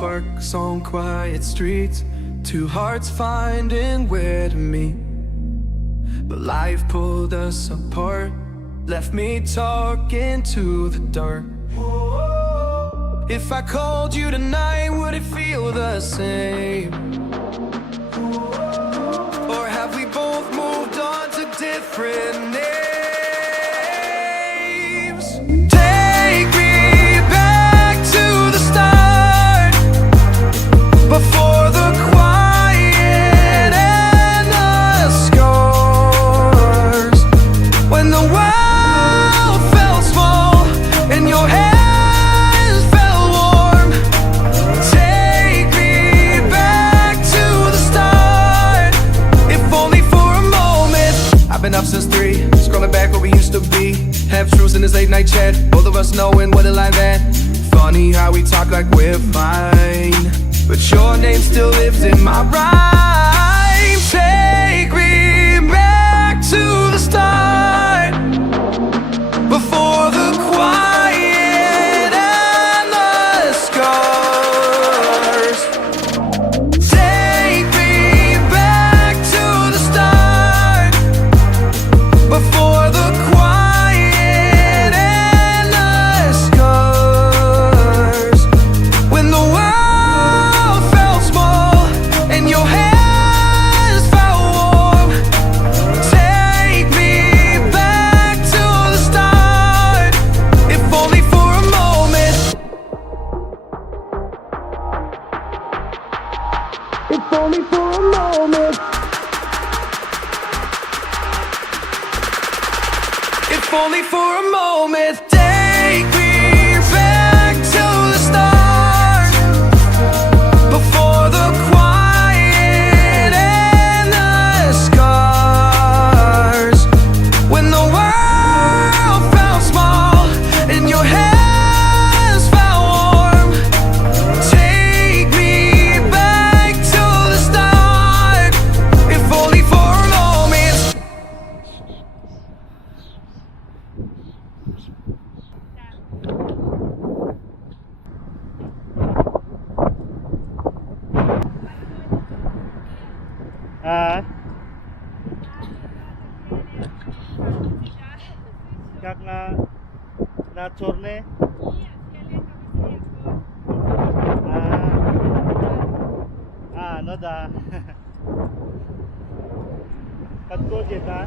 sparks on quiet streets, two hearts finding where to meet. But life pulled us apart, left me talking to the dark. If I called you tonight, would it feel the same? Or have we both moved on to different names? Take me back to the start, before the quiet and the scars, when the world felt small and your hands felt warm. Take me back to the start, if only for a moment. I've been up since 3, scrolling back where we used to be. Half truths in this late night chat, both of us knowing what it like that. Funny how we talk like we're fine, but your name still lives in my rhyme. Take me back to the start, before the quiet and the scars. Take me back to the start, before the quiet and the scars, when the world felt small and your hands felt warm. Take me back to the start, if only for a moment. If only for a moment. If only for a moment. Take me back to the start, before the quiet and the scars, when the world felt small and your hands felt warm. Take me back to the start, if only for a moment. Как на черный. Ну да. Подходит, а?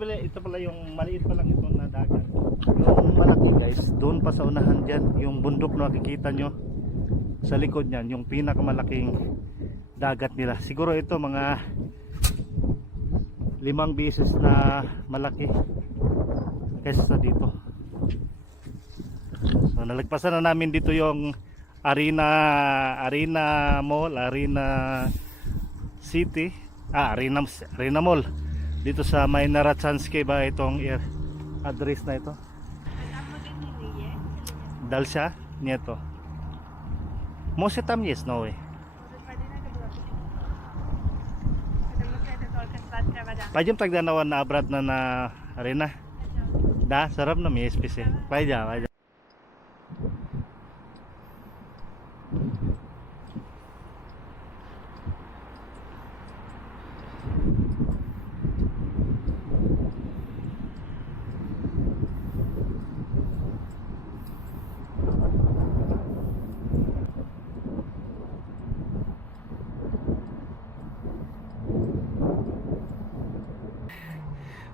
Ito pala yung maliit pa lang itong na dagat. Yung malaki guys, doon pa sa unahan dyan, yung bundok na makikita nyo sa likod nyan, yung pinakamalaking dagat nila. Siguro ito mga 5 beses na malaki kaysa dito. So nalagpasan na namin dito yung Arena Mall, Arena City, Arena Mall. Dito sa Maynarachansky ba itong address na ito? Dalsha? Nieto. Może tam jest, no way. Pajam tagdanawan na abrat na arena. Da, sarap na may spesial. Pajam.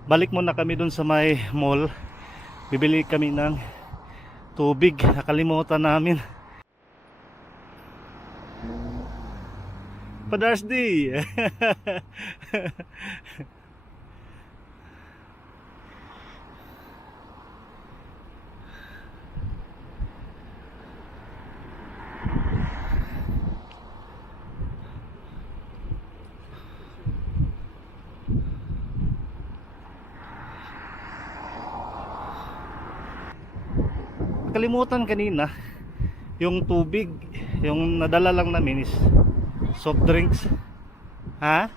balik muna kami dun sa may mall. Bibili kami ng tubig. Nakalimutan namin. Father's Day. Nakalimutan kanina yung tubig, yung nadala lang namin is soft drinks. Ha?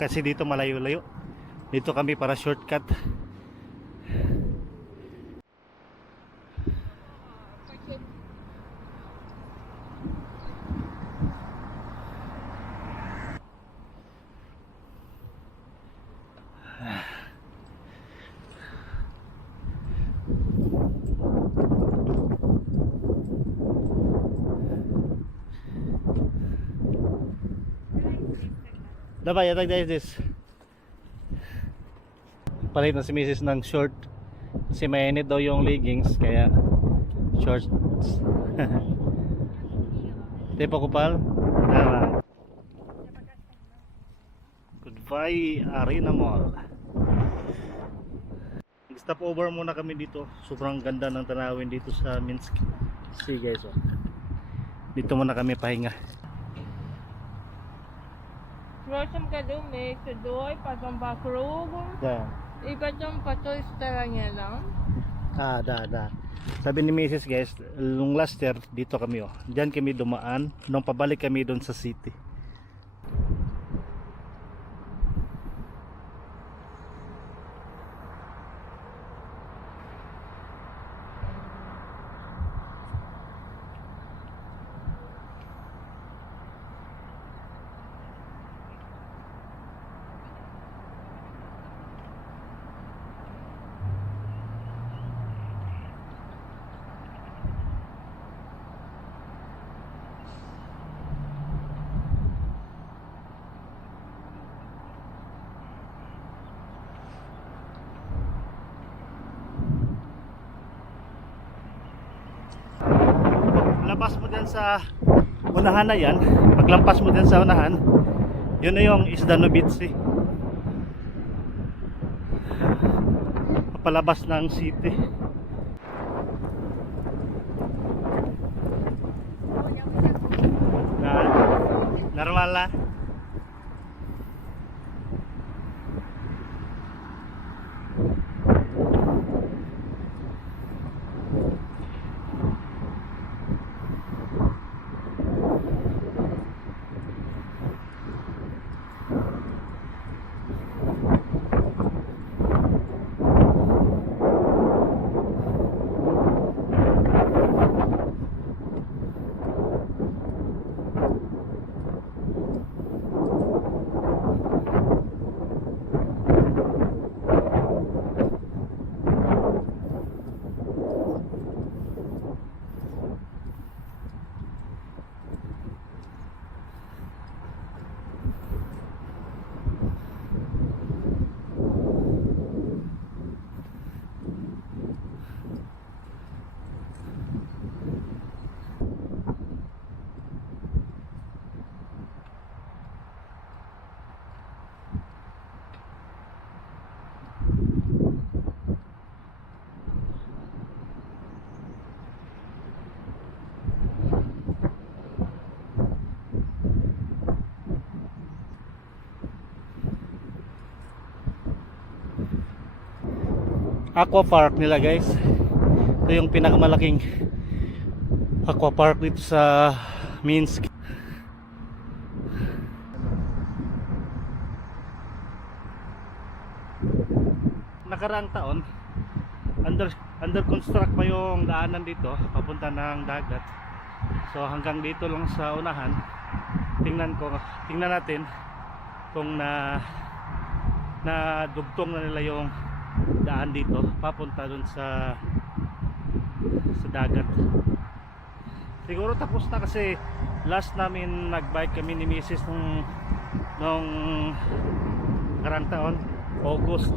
Kasi dito malayo-layo. Dito kami para shortcut. Dapat yatag dahil this. Palit na si Mrs. ng short. Kasi mainit daw yung leggings. Kaya shorts. Tepa kupal. Tara. Goodbye Arena Mall. Stop over muna kami dito. Sobrang ganda ng tanawin dito sa Minsk. See guys. Oh. Dito muna kami pahinga. В прошлом году мы сюда, потом по кругу, Да. и потом по той стороне, да? Da. Sabi ni Mrs. guys, nung last year dito kami oh. Diyan kami dumaan nung pabalik kami doon sa city. Labas mo dyan sa unahan na yan, paglampas mo dyan sa unahan, yun na yung Isdanovitsi, palabas ng city. Normal na. Aqua park nila guys. Ito yung pinakamalaking aqua park dito sa Minsk. Nakaraang taon under construct pa yung daanan dito papunta ng dagat. So hanggang dito lang sa unahan. Tingnan natin kung na dugtong na nila yung daan dito papunta dun sa dagat. Siguro tapos na kasi last namin nagbike kami ni Mrs. nung nung nakarang taon, August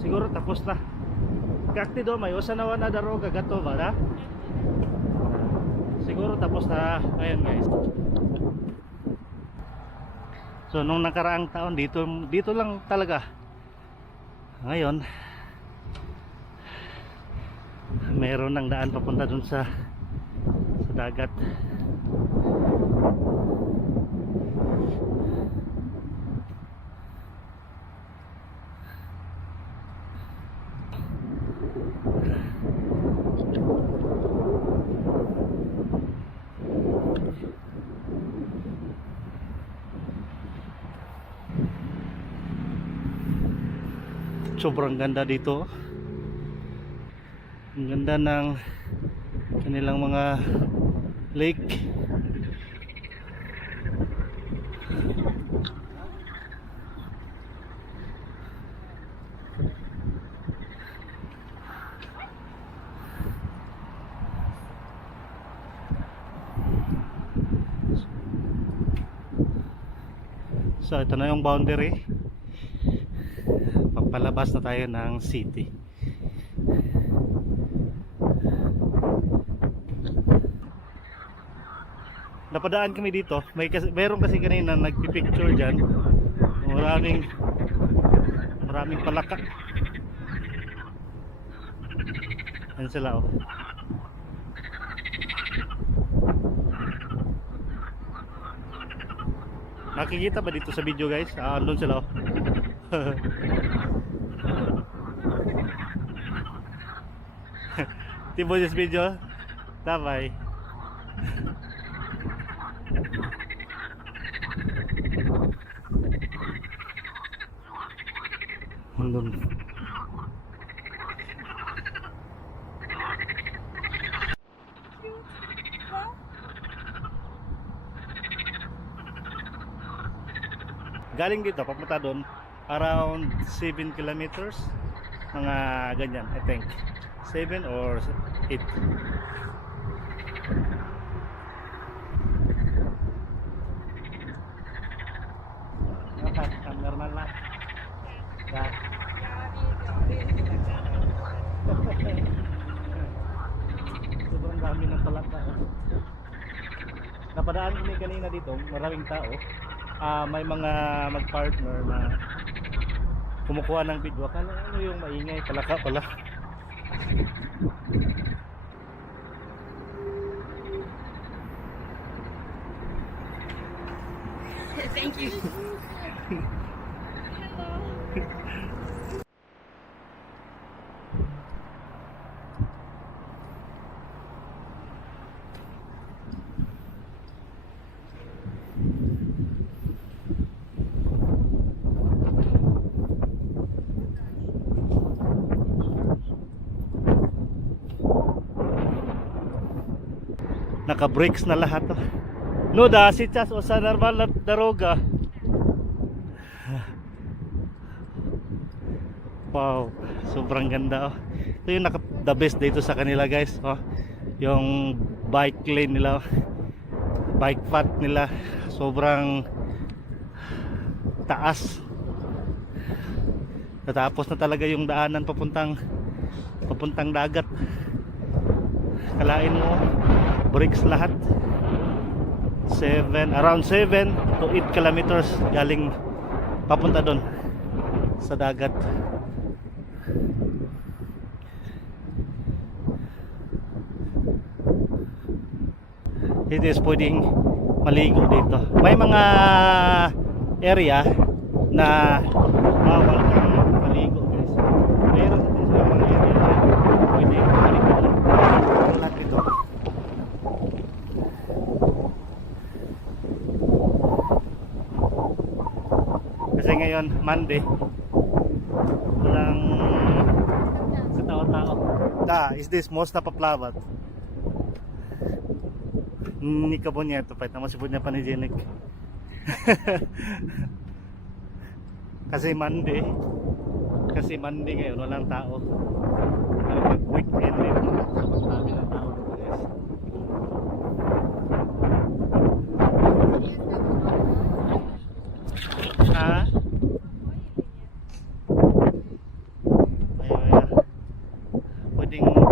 siguro tapos na. Kakti do may usa na wana daroga gato ba na? Siguro tapos na ngayon guys. So nung nakaraang taon dito lang talaga. Ngayon meron ng daan papunta dun sa dagat. Sobrang ganda dito. Ang ganda ng kanilang mga lake. So ito na yung boundary. Papalabas na tayo ng city. Napadaan kami dito. Meron kasi kanina nagpipicture dyan. Maraming palaka. Yan sila oh. Nakikita ba dito sa video guys? Andun sila oh. Tibo this video. Bye. Andun. Galing dito papunta doon around 7 kilometers, mga ganyan I think 7 or 8. Normal lang ya. Sobrang dami ng palaka. Napadaan kami kanina dito, maraming tao. May mga mag-partner na kumukuha ng video. Ano yung maingay? Palaka pala. Thank you. Naka-brakes na lahat oh. No da si Chas o sa normal na daroga. Wow, sobrang ganda oh. Ito yung the best dito sa kanila guys oh. Yung bike lane nila oh. Bike path nila sobrang taas. Natapos na talaga yung daanan papuntang dagat. Kalain mo brakes lahat. Around 7 to 8 kilometers galing papunta doon sa dagat. It is pwedeng maligo dito. May mga area na bawal kang maligo guys. Meron din sila mga area na pwedeng maligo. Ang lahat dito. Kasi ngayon Monday walang sa tao-tao. Is this most napaplabat? Ni kabon ito pa naman sibod niya panigenic. Kasi Monday ngayon walang tao. Pero pag weekend dito mas marami ng tao dito guys.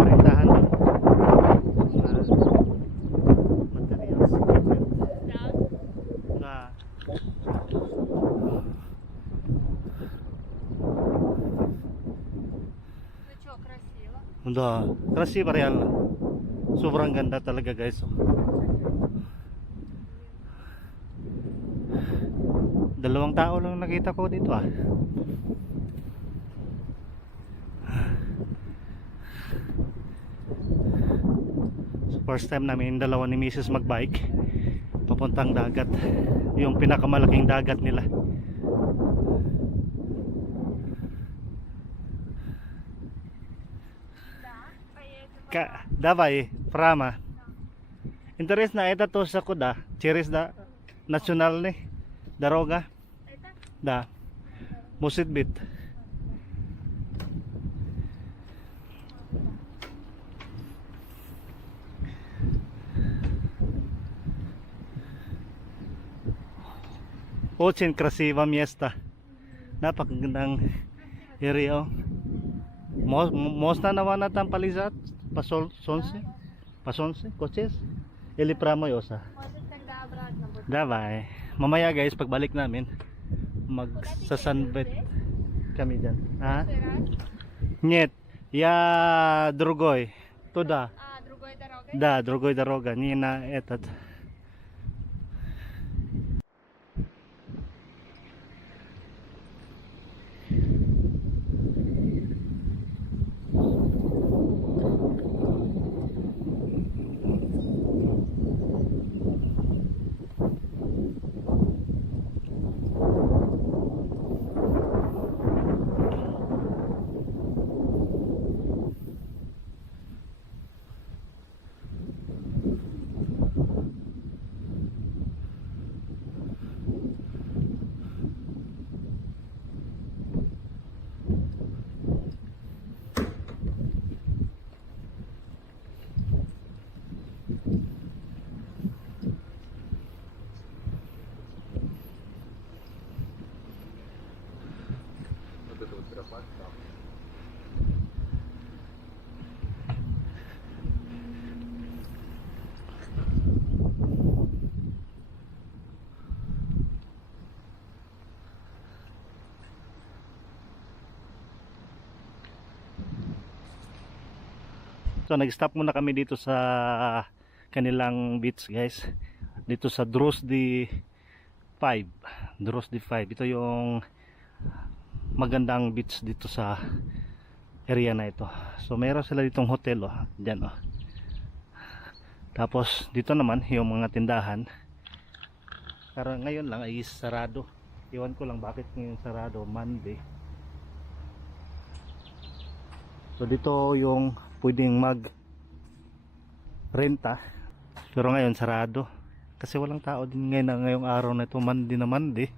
rentahan doon. Materials. Na Ну что, красиво. Да, красиво реально. Sobrang ganda talaga guys. Oh. Dalawang tao lang nakita ko dito ah. So first time namin dalawa ni Mrs. magbike papuntang dagat. Yung pinakamalaking dagat nila. Давай, прямо. Интересно, это тоже куда? Через национальный дорога? Это? Да. Может быть. Очень красивое место. Napakagandang area. Можно на там полезать? Солнце? По солнце? Коches? Или прямо yosa? Может, тогда обратно будет. Давай. Mamaya guys, pagbalik namin, magsa-sunbed kami dyan. Ha? Первый раз? Нет, я другой. Туда. А, другой дорогой? Да, другой дорога, не на этот. So nag-stop muna kami dito sa kanilang beach guys. Dito sa Drozdy 5. Drozdy 5. Ito yung magandang beach dito sa area na ito. So meron sila ditong hotel oh. Diyan oh. Tapos dito naman yung mga tindahan. Pero ngayon lang ay sarado. Iwan ko lang bakit ngayon sarado. Monday. So dito yung pwedeng mag renta, pero ngayon sarado kasi walang tao din ngayon na ngayong araw na ito. Monday na Monday,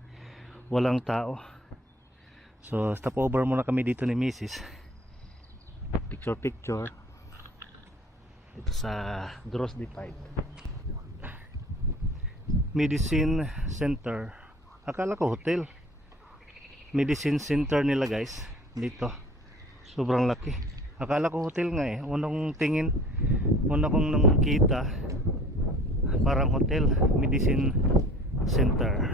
walang tao. So stop over muna kami dito ni Mrs. Picture dito sa Drozdy 5 Medicine Center. Akala ko hotel. Medicine Center nila guys dito. Sobrang laki. Akala ko hotel nga eh. Una kong nakita parang hotel. Medicine Center.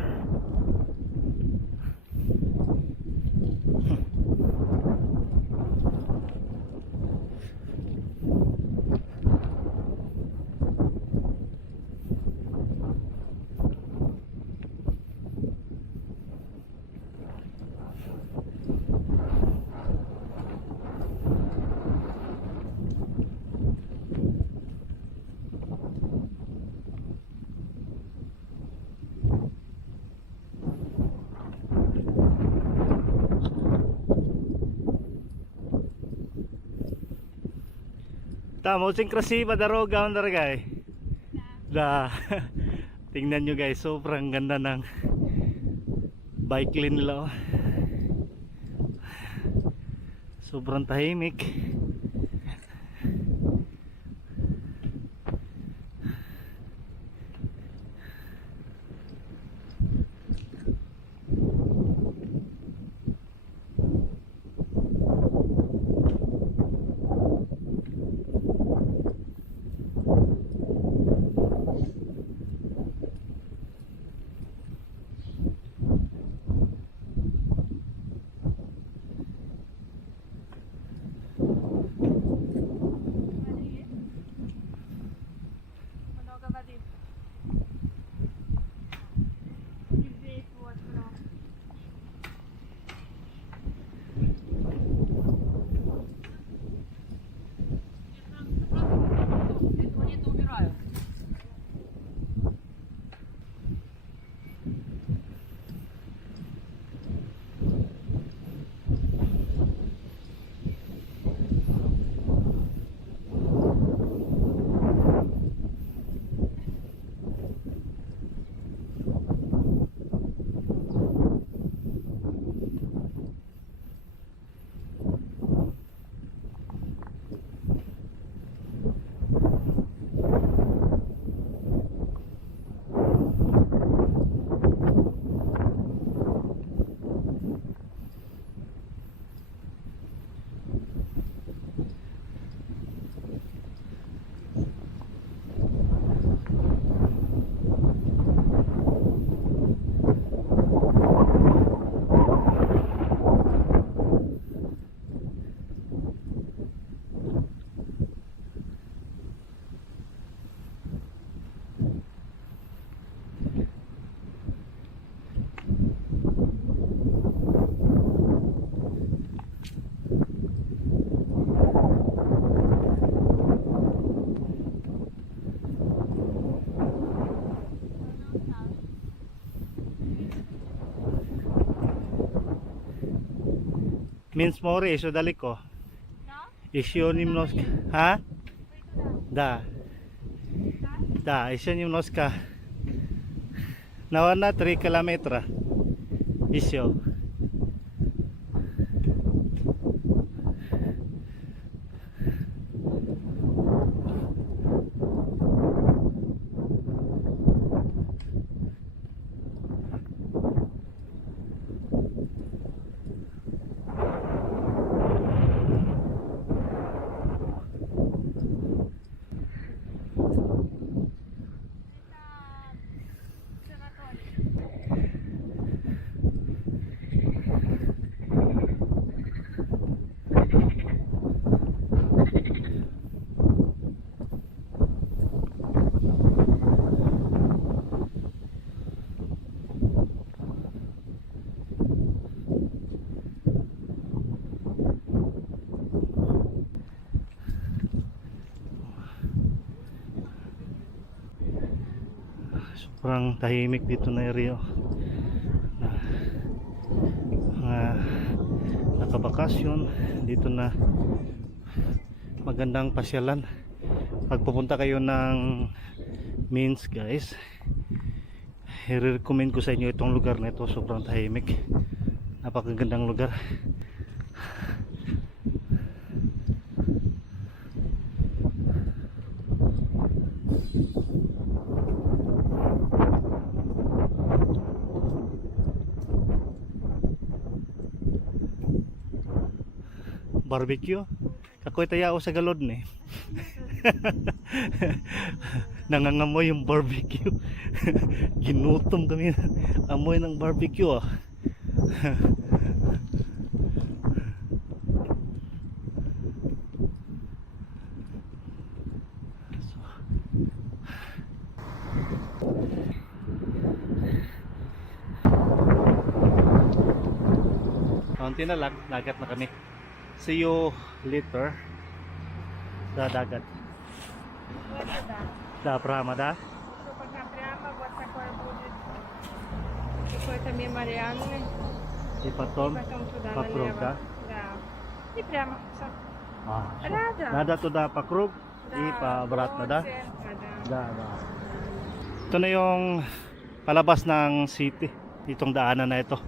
Tama, using krasiba daroga on daragay. Da. Tingnan nyo guys, sobrang ganda ng bike lane nila. Oh. Sobrang tahimik. Means more iso daliko. No? Isyo nimnos ha? Da. Da, isyo nimnos ka. Nawana 3 kilometer. Isyo. Sobrang tahimik dito na area. Nakabakasyon dito na, magandang pasyalan pag pupunta kayo ng Minsk guys. I-recommend ko sa inyo itong lugar na ito. Sobrang tahimik, napakagandang lugar. Barbecue kakoy tayao sa galod ni. Nangangamoy yung barbecue. Ginutom kami, amoy ng barbecue ah. Kaunti na lang, dagat na kami. See you later sa dagat. Вот сюда. Да, прямо, да? Что пока прямо вот такой будет. Какой-то мемориальный. И потом Потом туда покруг, налево. да? Да. И прямо. Всё. А, Рядом. надо туда по круг Да, и по обратно, до да? центра, да. Da, da. Ito na yung palabas ng city, itong daanan na ito.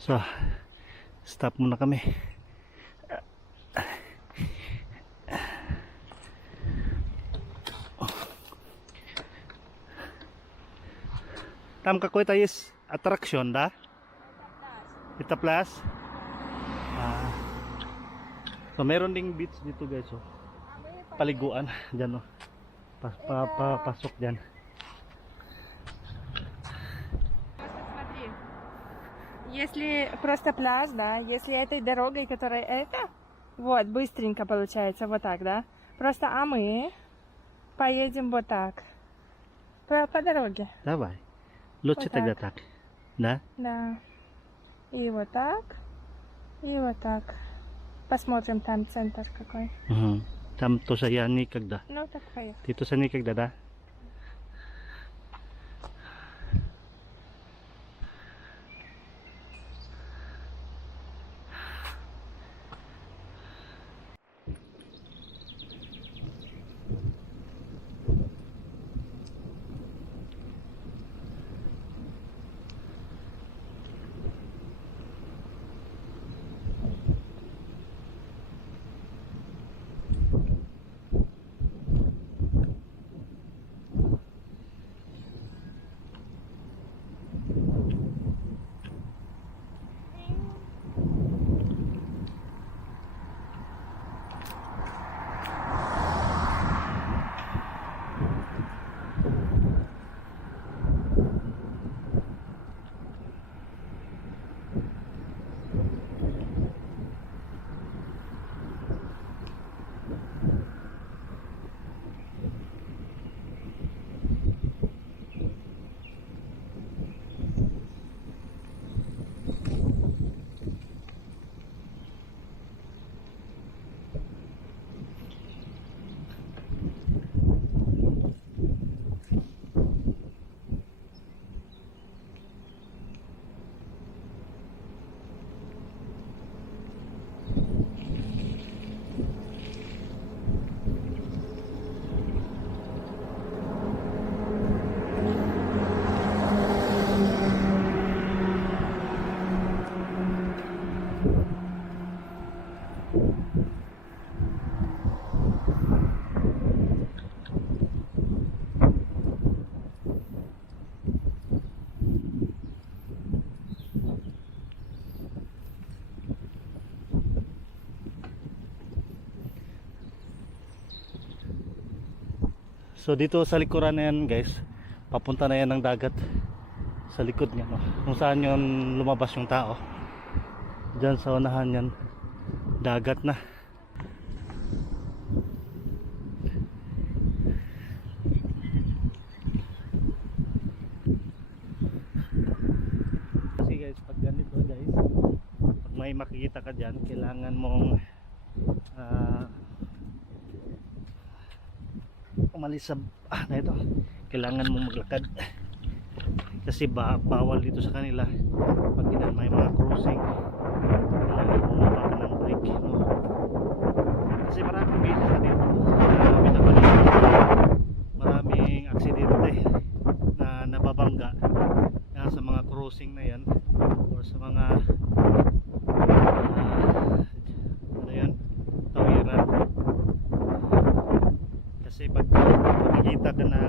So, stop muna kami. Tam kakoy tayo attraction da? Ita plus. So meron ding beach dito guys oh. Paliguan diyan oh. Pasok diyan. Смотри, если просто пляж, да, если этой дорогой, которая это, вот, быстренько получается, вот так, да, просто, а мы поедем вот так, по дороге, Давай. Лучше Вот тогда так. так. Да? да, и вот так, и вот так, посмотрим там центр какой, Там to sa Yanikag da. ну, так поехали. Dito sa Nikag da. So dito sa likuran na yan guys, papunta na yan ng dagat. Sa likod niya, no? Kung saan yun lumabas yung tao. Diyan sa unahan yan, dagat na. Kasi guys, pag ganito guys, pag may makikita ka dyan, kailangan mong umalis sa na ito, kailangan mong maglakad kasi bawal dito sa kanila pag may mga crossing, kailangan bumaba ka ng bike, no? Kasi maraming beses na dito binabalikan, maraming aksidente na nababangga sa mga crossing na yan or sa mga ano yan, tawiran. Kasi pag makikita ka ng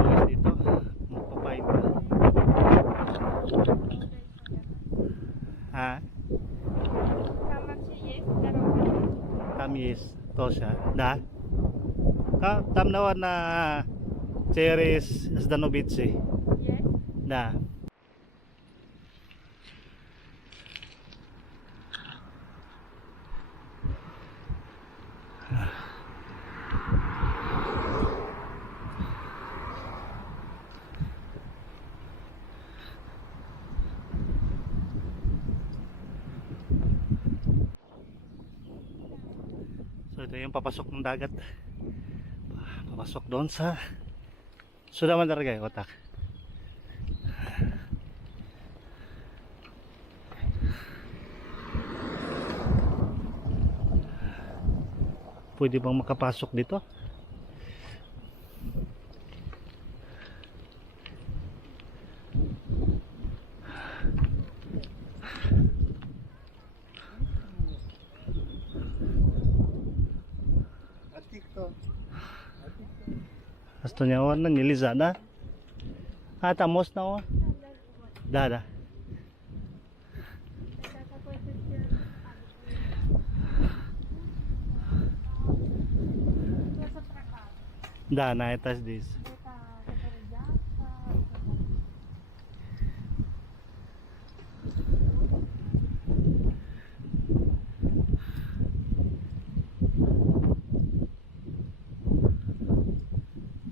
police dito, magpapain ka. Ha? Tam jest Tosia. Da? Tam nawan na Ceres Zdanovici. Yes. Da. So ito yung papasok ng dagat. Papasok doon sa Sudaman talaga yung otak. Pwede bang makapasok dito? Hasta nyawan na nilizada. Tamos na o. Dada. Да, на это здесь.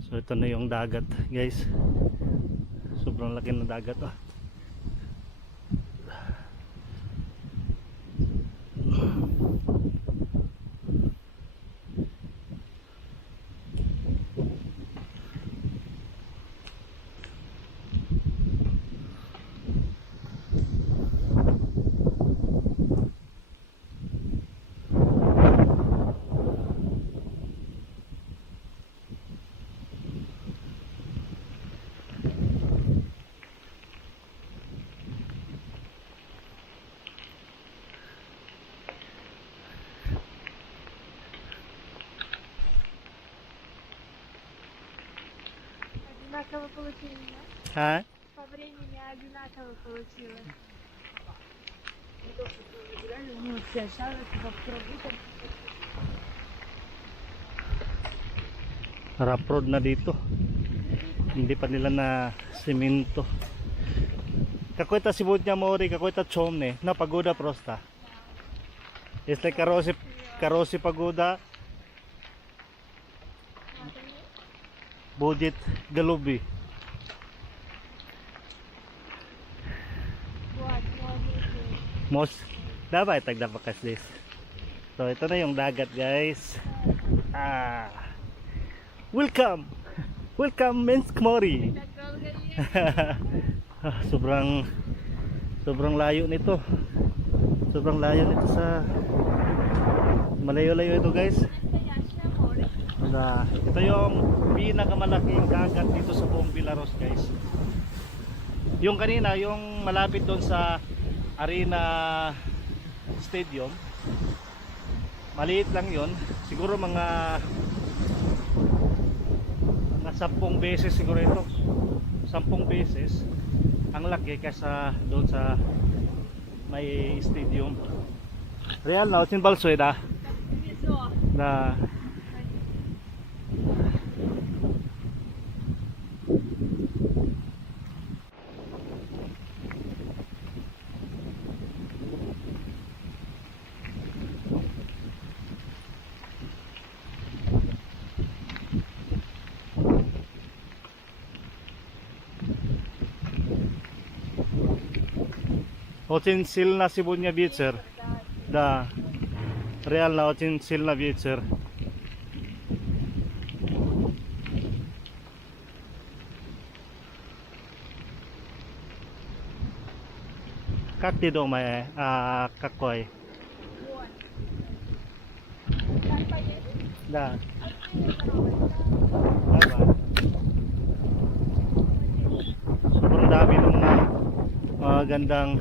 So ito na yung dagat, guys. Sobrang laki ng dagat, ah. Одинаково получилось, да? Ha? По времени одинаково получилось. Rough road na dito. Hindi pa nila na semento. Какой-то сегодня море, какой-то темный. На погода просто. Если хорошая погода, будет голубый. Most. Давай тогда пока здесь. So ito na yung dagat, guys. Welcome. Welcome Minsk Mori. Sobrang layo nito. Sobrang layo nito sa malayo-layo ito, guys. Ito yung pinakamalaking dagat dito sa buong Belarus, guys. Yung kanina, yung malapit doon sa Arena Stadium, maliit lang yon, siguro mga 10 beses siguro ito, 10 beses ang laki kaysa doon sa may stadium. Real na, очень большой, да? Да. Очень сильно сегодня ветер. Да. Реально очень сильно ветер. Как ты думаешь, какой? Да. Давай. Sobrang dami ng mga gandang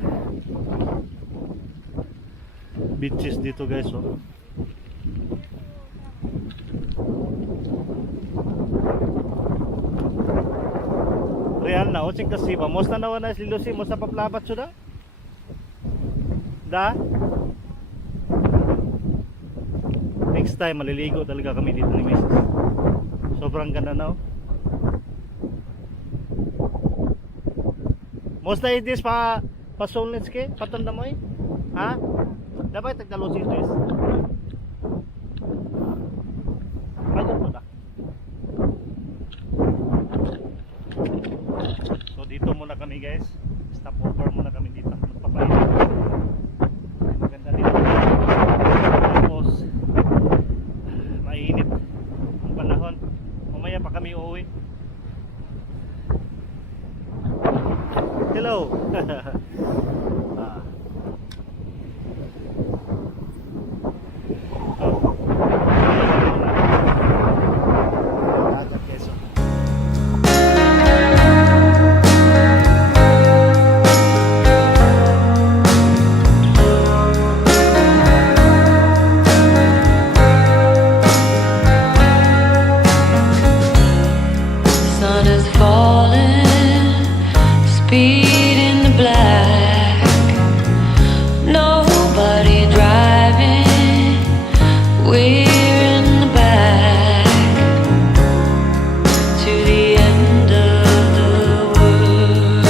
beaches dito guys, oh. Реально, очень красиво. Можно на нас Люси, можно поплавать сюда? Да? Next time, maliligo talaga kami dito ni Mrs. Sobrang ganda na, oh. Musta idis pa solnitske patanda mo eh? Ha? Dapat tagdalo si Idris. Ayun mo na. So dito muna kami guys. Stop over muna kami dito. Magpapahinga. Maganda dito. Tapos mainit ang panahon. Mamaya pa kami uuwi. Hello. Ah. Oh. Agad guys. Sun is falling, speed in the black. Nobody driving, we're in the back to the end of the world.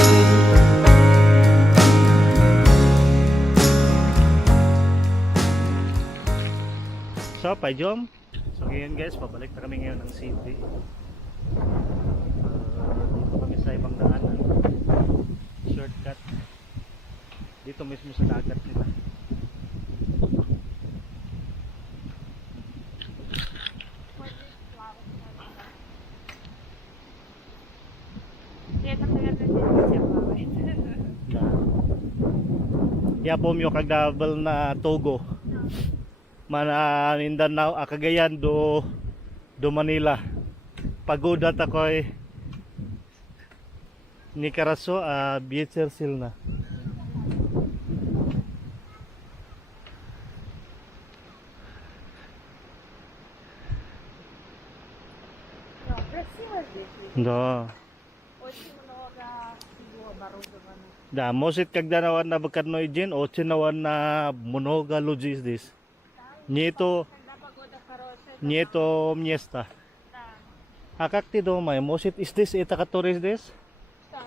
So, pajom. So, ngayon guys, pabalik na kami ngayon ng city. Dito kami sa ibang daanan. Shortcut. Dito mismo sa dagat nila. Я там, наверное, здесь не все плавает. Я помню, когда был на Togo, Mindanao, Cagayan do Manila. Pagoda такой нехорошо, а ветер сильно. Да, красиво здесь. Да. Очень много всего оборудовано. Да, может, когда на выходной день, очень много людей здесь. Нету, Когда погода хорошая. нету места. Да. А как ты думаешь, может, здесь это который здесь? Что?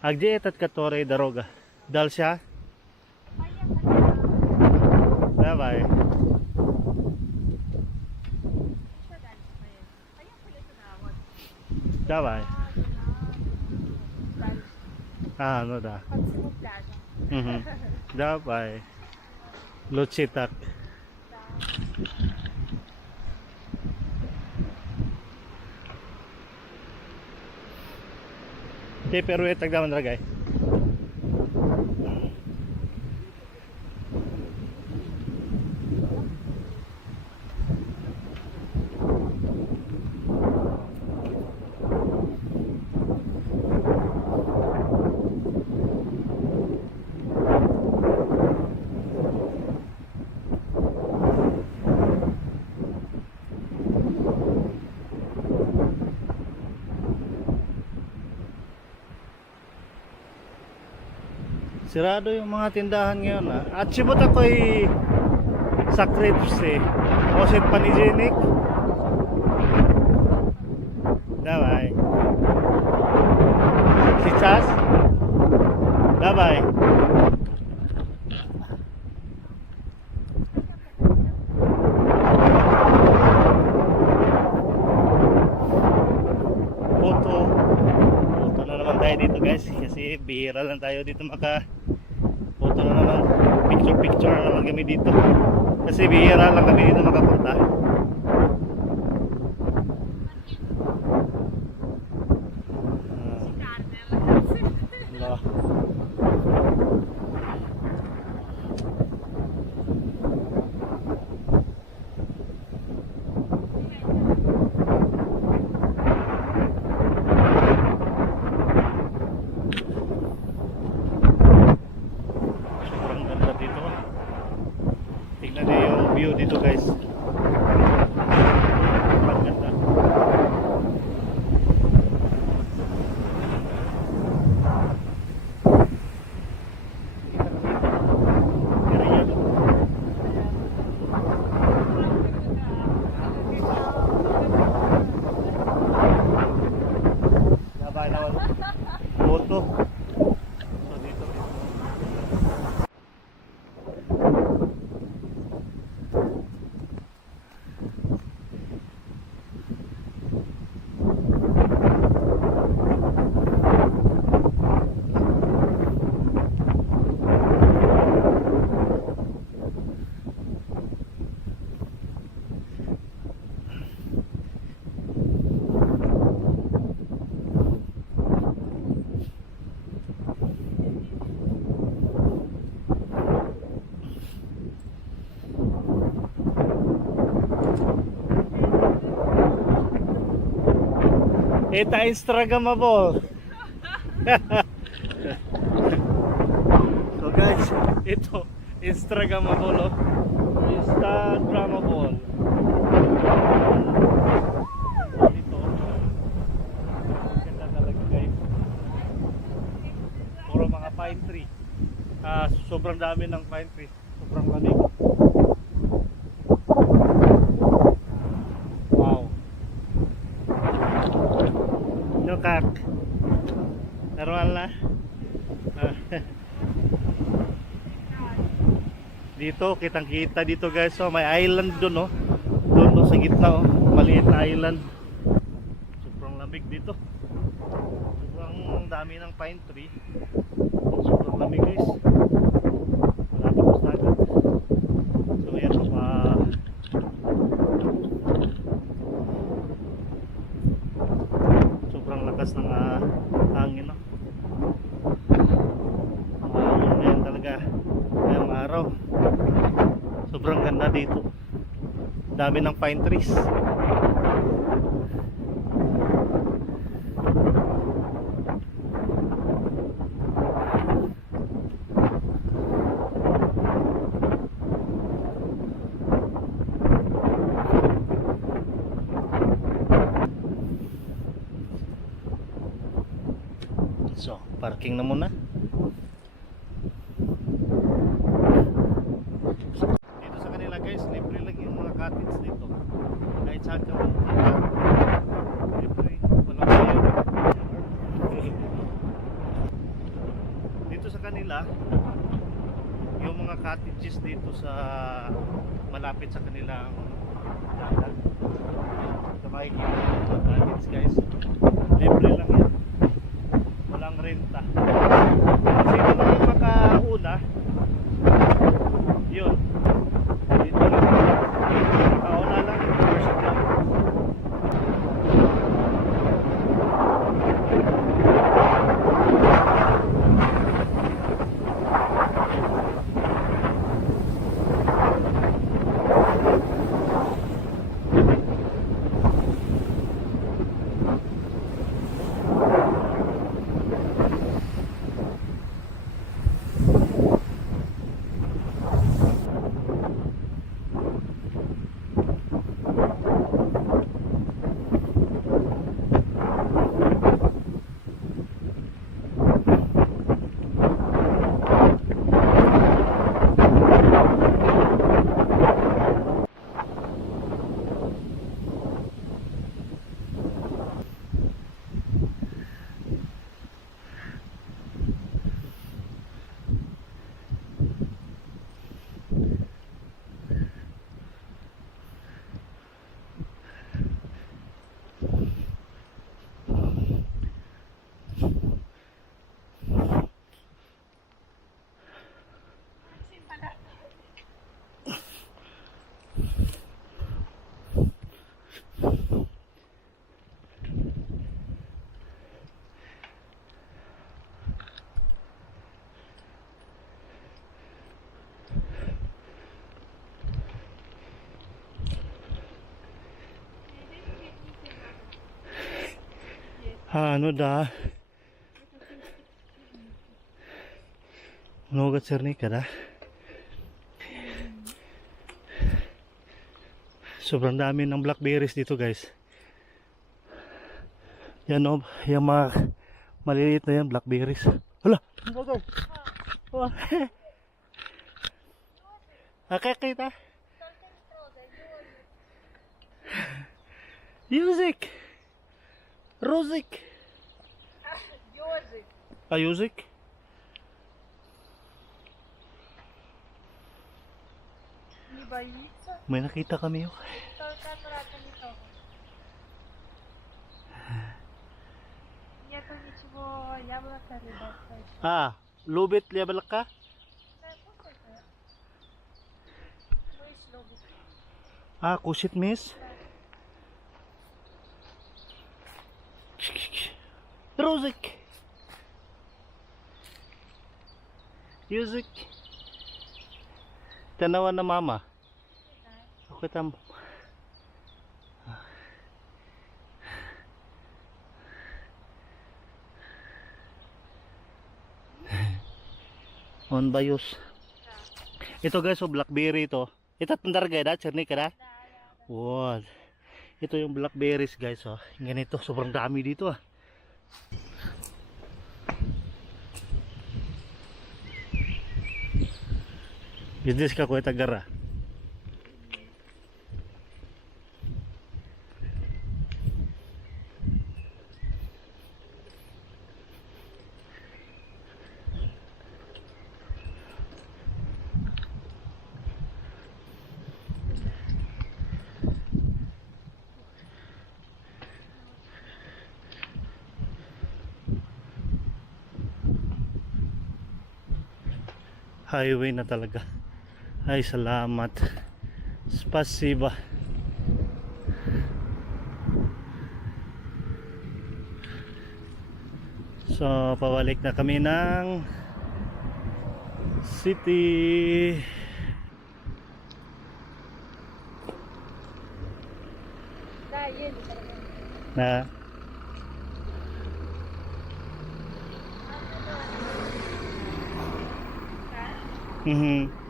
А где этот который дорога? Дальше? Поехали. Давай. Еще дальше поедем. Поехали туда, вот. Давай. Дальше. А, ну да. По всему пляжу. Мгм. Давай. Лучше так. Окей, первый тогда, дорогая. Sirado yung mga tindahan ngayon, ha. At sibot ako'y sa crepes eh. Oset paniginik. Давай. Сейчас? Давай. Photo. Photo na naman tayo dito guys. Kasi bihira lang tayo dito maka Photo na naman. Picture na naman kami dito. Kasi bihira lang kami dito makapunta. Wala. Sobrang ganda dito. Tingnan niyo yung view dito guys. Sobrang ganda. Sabay naman. Photo. So dito. Eta Instagramable. So guys, ito Instagramable. Oh. Instagramable. Dito. Ganda talaga guys. Puro mga pine tree. Sobrang dami ng pine tree. Sobrang lamig. Kak normal na. Dito kitang kita dito guys, so may island doon, oh. Doon sa gitna, oh. Maliit na island. Sobrang lamig dito. Sobrang dami ng pine tree. Sobrang lamig guys. Wala pa sa dagat. So yan pa. Sobrang lakas ng hangin, no? Hangin na yan talaga ngayong araw. Sobrang ganda dito. Dami ng pine trees. So, parking na muna. Dito sa kanila guys, libre lang yung mga cottage dito. Kahit saan ka man. Libre, walang bayad. Dito sa kanila, yung mga cottages dito sa malapit sa kanilang dagat. Ito makikita yung mga cottage guys. Libre lang yan. Walang renta. Sino man yung makauna, yun. Dito lang. Makauna lang. First lang. Ano da? Много черника, да? Sobrang dami ng blackberries dito, guys. Yan o, yung mga maliliit na yan, blackberries. Hala! Oh. Nakakita? Yuzik! Rozik! Ёжик. А юзик? Не боится. May nakita kami yun. Только аккуратно не трогай. Нету ничего, яблоко, ребятка. Ah, lubit liyabalak ka? Да, кушайте. Мышь любит. Ah, kusit miss? Rozik! Yuzik! Tanawan na mama. Okay tam. On bayos. Ito guys, oh, blackberry ito. Ito tandarga da, cernik da. Wow. Ito yung blackberries guys, oh. Ganito, sobrang dami dito ah. Business ka ko tagara. Highway na talaga. Ay, salamat. Spasiba. So, pabalik na kami ng city. Да, едет. Na Mhm.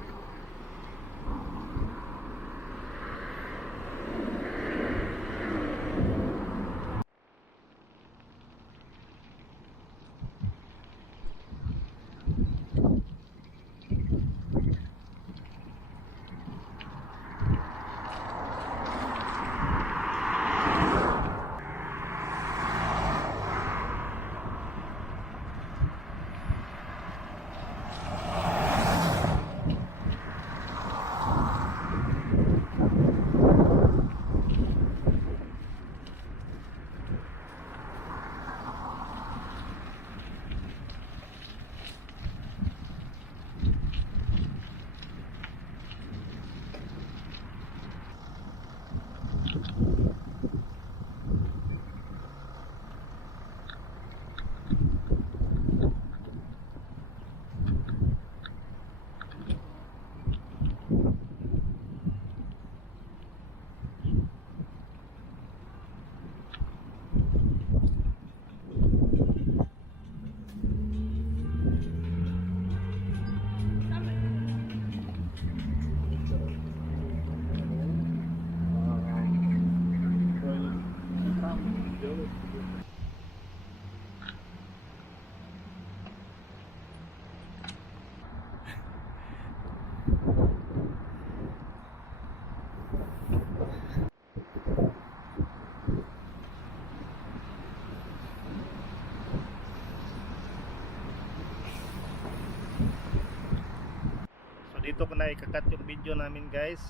Dito ko na ikakat yung video namin guys.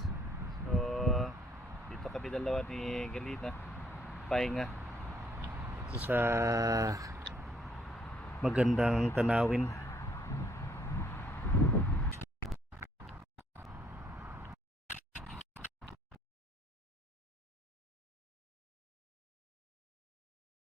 So dito kami dalawa ni Galina pahinga ito sa magandang tanawin.